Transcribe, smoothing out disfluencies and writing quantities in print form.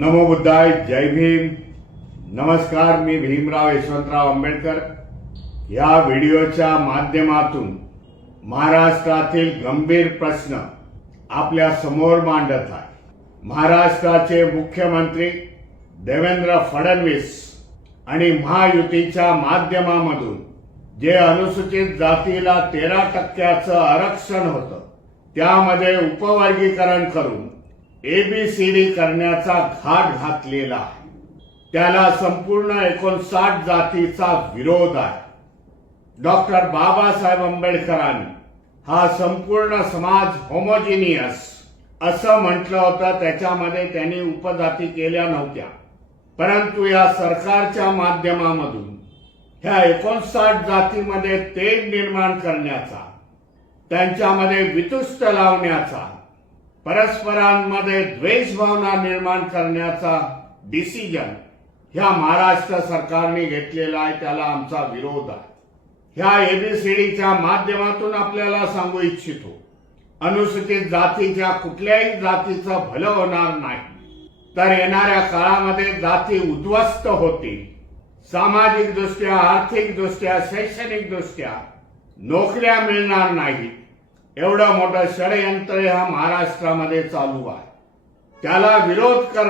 नमो बुद्धाय, जय भीम. नमस्कार. मी भीमराव यशवंतराव आंबेडकर या व्हिडिओच्या माध्यमातून महाराष्ट्रातील गंभीर प्रश्न आपल्या समोर मांडत आहे. महाराष्ट्राचे मुख्यमंत्री देवेंद्र फडणवीस आणि महायुतीच्या माध्यमामधून जे अनुसूचित जातीला 13% आरक्षण होतं त्यामध्ये उपवर्गीकरण करून एबीसीडी करण्याचा घाट घातलेला आहे. त्याला संपूर्ण 59 जातीचा विरोध आहे. डॉक्टर बाबासाहेब आंबेडकरांनी हा संपूर्ण समाज होमोजिनियस असं म्हटलं होतं. त्याच्यामध्ये त्यांनी उपजाती केल्या नव्हत्या, परंतु या सरकारच्या माध्यमामधून ह्या 59 जातीमध्ये तेढ निर्माण करण्याचा, त्यांच्यामध्ये वितुष्ट लावण्याचा, परस्परांमध्ये द्वेष भावना निर्माण करण्याचा डिसिजन ह्या महाराष्ट्र सरकारने घेतलेला आहे. त्याला आमचा विरोध आहे. ह्या एबीसीडीच्या माध्यमातून आपल्याला सांगू इच्छितो, अनुसूचित जातीच्या कुठल्याही जातीचं भलं होणार नाही, तर येणाऱ्या काळामध्ये जाती उद्ध्वस्त होतील. सामाजिक दृष्ट्या, आर्थिक दृष्ट्या, शैक्षणिक दृष्ट्या नोकऱ्या मिळणार नाहीत. एवढं मोठं षडयंत्र ह्या महाराष्ट्रामध्ये चालू आहे. त्याला विरोध